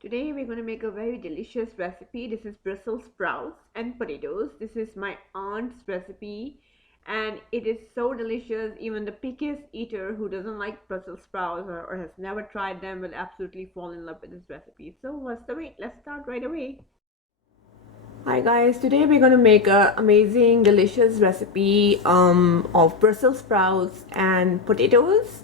Today we're going to make a very delicious recipe. This is Brussels sprouts and potatoes. This is my aunt's recipe and it is so delicious. Even the pickiest eater who doesn't like Brussels sprouts or has never tried them will absolutely fall in love with this recipe. So what's the wait? Let's start right away. Hi guys, today we're going to make a amazing delicious recipe of Brussels sprouts and potatoes.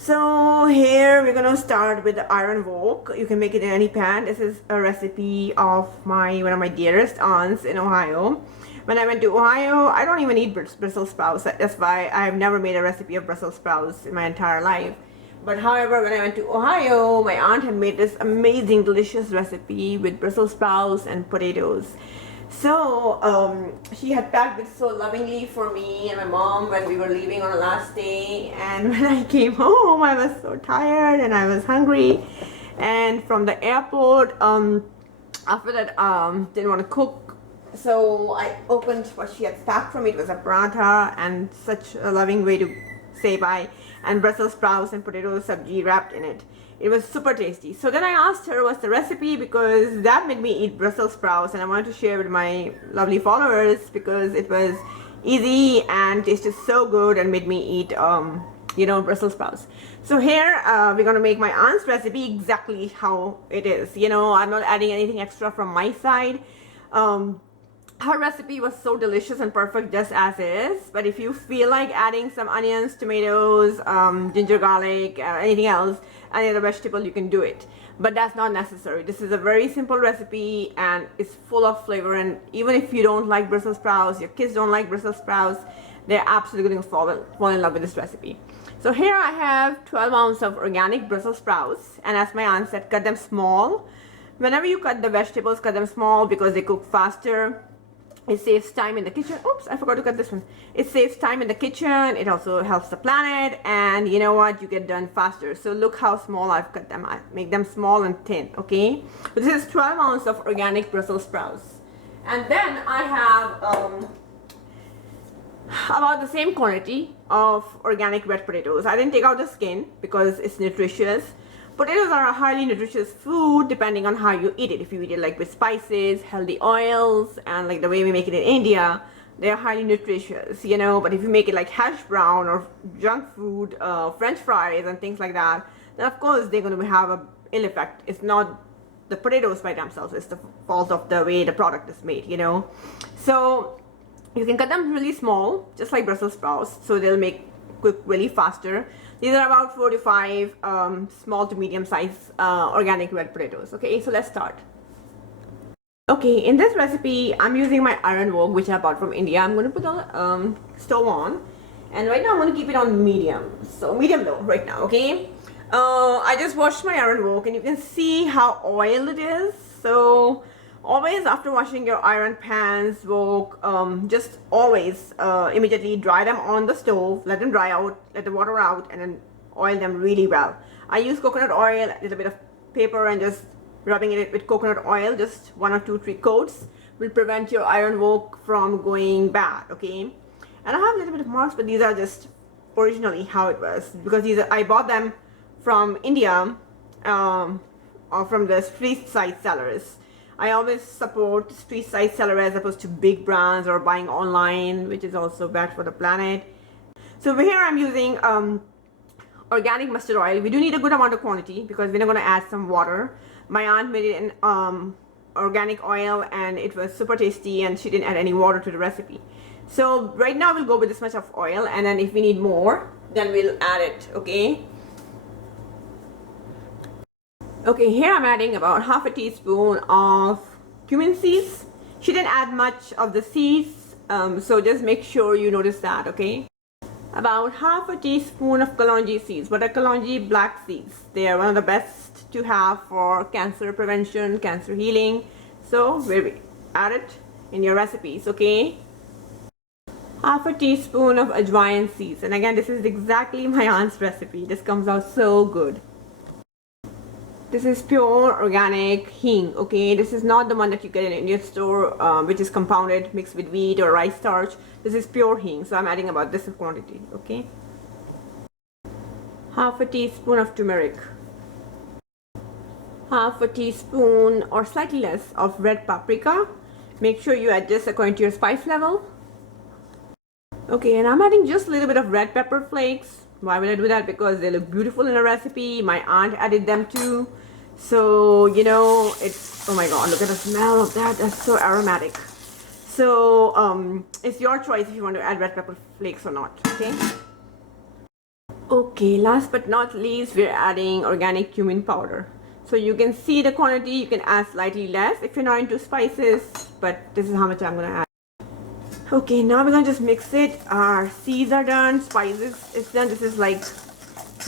So here we're gonna start with the iron wok. You can make it in any pan. This is a recipe of one of my dearest aunts in Ohio. When I went to Ohio, I don't even eat Brussels sprouts. That's why I've never made a recipe of Brussels sprouts in my entire life. But however, when I went to Ohio, my aunt had made this amazing, delicious recipe with Brussels sprouts and potatoes. So she had packed it so lovingly for me and my mom when we were leaving on the last day. And when I came home, I was so tired and I was hungry. And from the airport, after that, didn't want to cook. So I opened what she had packed for me. It was a paratha and such a loving way to say bye. And Brussels sprouts and potato sabji wrapped in it. It was super tasty. So then I asked her what's the recipe because that made me eat Brussels sprouts and I wanted to share with my lovely followers because it was easy and tasted so good and made me eat Brussels sprouts. So here we're gonna make my aunt's recipe exactly how it is. I'm not adding anything extra from my side. Her recipe was so delicious and perfect just as is, but if you feel like adding some onions, tomatoes, ginger, garlic, anything else, any other vegetable, you can do it, but that's not necessary. This is a very simple recipe and it's full of flavor, and even if you don't like Brussels sprouts, your kids don't like Brussels sprouts, they're absolutely going to fall in love with this recipe. So here I have 12 ounces of organic Brussels sprouts, and as my aunt said, cut them small. Whenever you cut the vegetables, cut them small because they cook faster. It saves time in the kitchen. Oops, I forgot to cut this one. It saves time in the kitchen. It also helps the planet. And you know what? You get done faster. So look how small I've cut them. I make them small and thin, okay? So this is 12 ounces of organic Brussels sprouts. And then I have about the same quantity of organic red potatoes. I didn't take out the skin because it's nutritious. Potatoes are a highly nutritious food depending on how you eat it. If you eat it like with spices, healthy oils, and like the way we make it in India, they are highly nutritious, but if you make it like hash brown or junk food, French fries and things like that, then of course they're going to have a ill effect. It's not the potatoes by themselves, it's the fault of the way the product is made, So you can cut them really small, just like Brussels sprouts, so they'll cook really faster. These are about 4 to 5 small to medium size organic red potatoes. Okay, so let's start. Okay, in this recipe, I'm using my iron wok, which I bought from India. I'm going to put the stove on, and right now I'm going to keep it on medium, so medium low right now. Okay, I just washed my iron wok, and you can see how oiled it is. So always after washing your iron pans, wok, just always immediately dry them on the stove, let them dry out, let the water out, and then oil them really well. I use coconut oil, a little bit of paper, and just rubbing it with coconut oil, just 1 or 2, 3 coats will prevent your iron wok from going bad. Okay, and I have a little bit of marks, but these are just originally how it was because I bought them from India or from the street side sellers. I always support street side seller as opposed to big brands or buying online, which is also bad for the planet. So over here I'm using organic mustard oil. We do need a good amount of quantity because we're not going to add some water. My aunt made it in organic oil and it was super tasty, and she didn't add any water to the recipe. So right now we'll go with this much of oil, and then if we need more, then we'll add it. Okay. Okay, here I'm adding about half a teaspoon of cumin seeds. She didn't add much of the seeds, so just make sure you notice that, okay? About half a teaspoon of kalonji seeds, but the kalonji black seeds. They are one of the best to have for cancer prevention, cancer healing. So we'll add it in your recipes, okay? Half a teaspoon of ajwain seeds. And again, this is exactly my aunt's recipe. This comes out so good. This is pure organic hing, okay? This is not the one that you get in an Indian store, which is compounded, mixed with wheat or rice starch. This is pure hing, so I'm adding about this quantity, okay? Half a teaspoon of turmeric. half a teaspoon or slightly less of red paprika. Make sure you adjust according to your spice level. Okay, and I'm adding just a little bit of red pepper flakes. Why will I do that? Because they look beautiful in a recipe. My aunt added them too. So, you know, it's, oh my god, look at the smell of that. That's so aromatic. So, it's your choice if you want to add red pepper flakes or not, okay? Okay, last but not least, we're adding organic cumin powder. So you can see the quantity, you can add slightly less if you're not into spices, but this is how much I'm gonna add. Okay, now we're gonna just mix it. Our seeds are done, spices is done. This is like,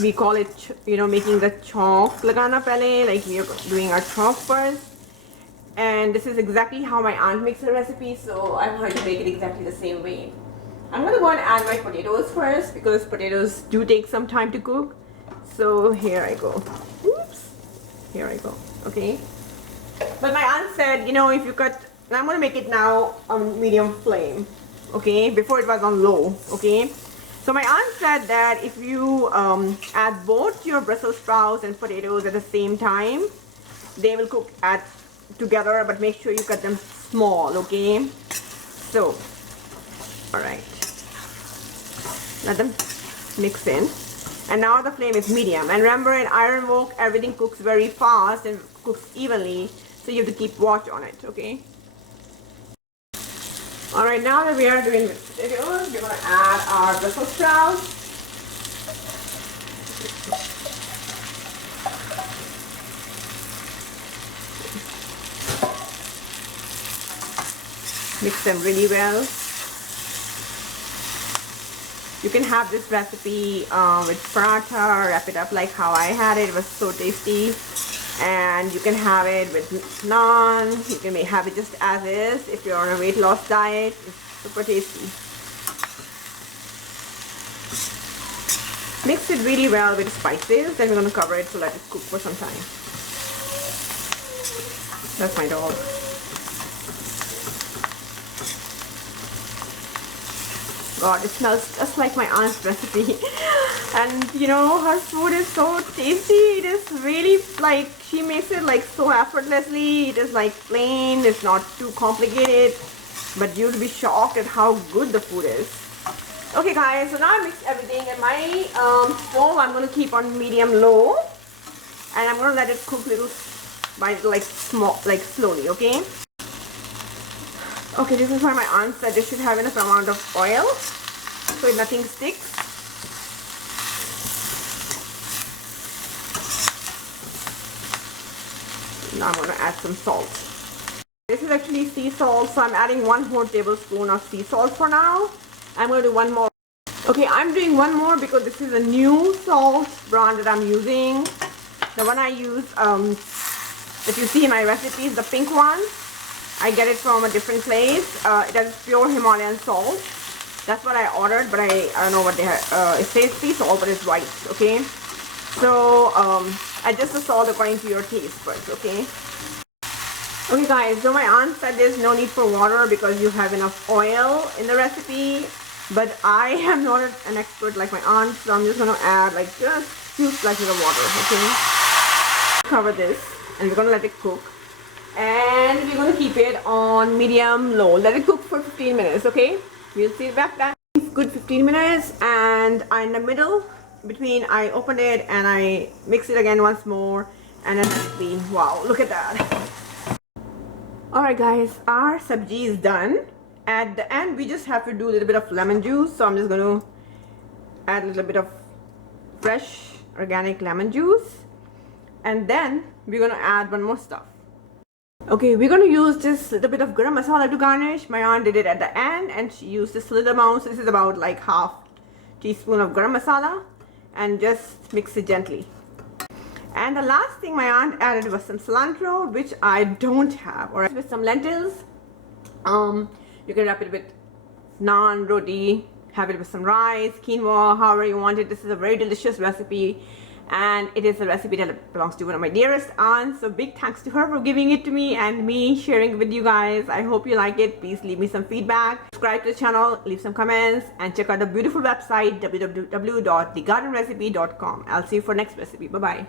we call it, you know, making the chalk lagana pehle, like we are doing our chalk first. And this is exactly how my aunt makes the recipe, so I'm going to make it exactly the same way. I'm gonna go and add my potatoes first because potatoes do take some time to cook. So here I go. Oops. Here I go. Okay. But my aunt said, you know, if you cut, I'm gonna make it now on medium flame. Okay. Before it was on low. Okay. So my aunt said that if you add both your Brussels sprouts and potatoes at the same time, they will cook together, but make sure you cut them small. Okay. So, all right. Let them mix in. And now the flame is medium. And remember, in iron wok, everything cooks very fast and cooks evenly. So you have to keep watch on it, okay? Alright, now that we are doing the potatoes, we're going to add our Brussels sprouts. Mix them really well. You can have this recipe with paratha, wrap it up like how I had it. It was so tasty. And you can have it with naan. You can have it just as is if you're on a weight loss diet. It's super tasty. Mix it really well with spices. Then we're going to cover it, so let it cook for some time. That's my dog. God, it smells just like my aunt's recipe. And you know, her food is so tasty. It is really like, she makes it like so effortlessly. It is like plain, it's not too complicated, but you'll be shocked at how good the food is. Okay guys, so now I mixed everything, and my stove I'm going to keep on medium low, and I'm going to let it cook little by like slowly, okay? Okay, this is why my aunt said this should have enough amount of oil so nothing sticks. Now I'm going to add some salt. This is actually sea salt, so I'm adding 1 tablespoon of sea salt for now. I'm going to do one more. Okay, I'm doing one more because this is a new salt brand that I'm using. The one I use, that you see in my recipes, the pink one. I get it from a different place. It has pure Himalayan salt. That's what I ordered, but I don't know what they have. It says sea salt, but it's white, okay? So, adjust the salt according to your taste first, okay? Okay guys, so my aunt said there's no need for water because you have enough oil in the recipe. But I am not an expert like my aunt, so I'm just going to add like just 2 splashes of water, okay? Cover this, and we're going to let it cook. And we're going to keep it on medium low. Let it cook for 15 minutes, okay? We'll see it back then. Good 15 minutes, and in the middle between, I opened it and I mix it again once more, and then let's see. Wow, look at that. Alright guys, our sabji is done. At the end, we just have to do a little bit of lemon juice, so I'm just going to add a little bit of fresh organic lemon juice, and then we're going to add one more stuff. Okay, we're going to use this little bit of garam masala to garnish. My aunt did it at the end, and she used this little amount. So this is about like half teaspoon of garam masala, and just mix it gently. And the last thing my aunt added was some cilantro, which I don't have. Or with some lentils. You can wrap it with naan, roti, have it with some rice, quinoa, however you want it. This is a very delicious recipe, and it is a recipe that belongs to one of my dearest aunts. So big thanks to her for giving it to me and me sharing it with you guys. I hope you like it. Please leave me some feedback. Subscribe to the channel, leave some comments, and check out the beautiful website www.thegardenrecipe.com. I'll see you for next recipe. Bye bye.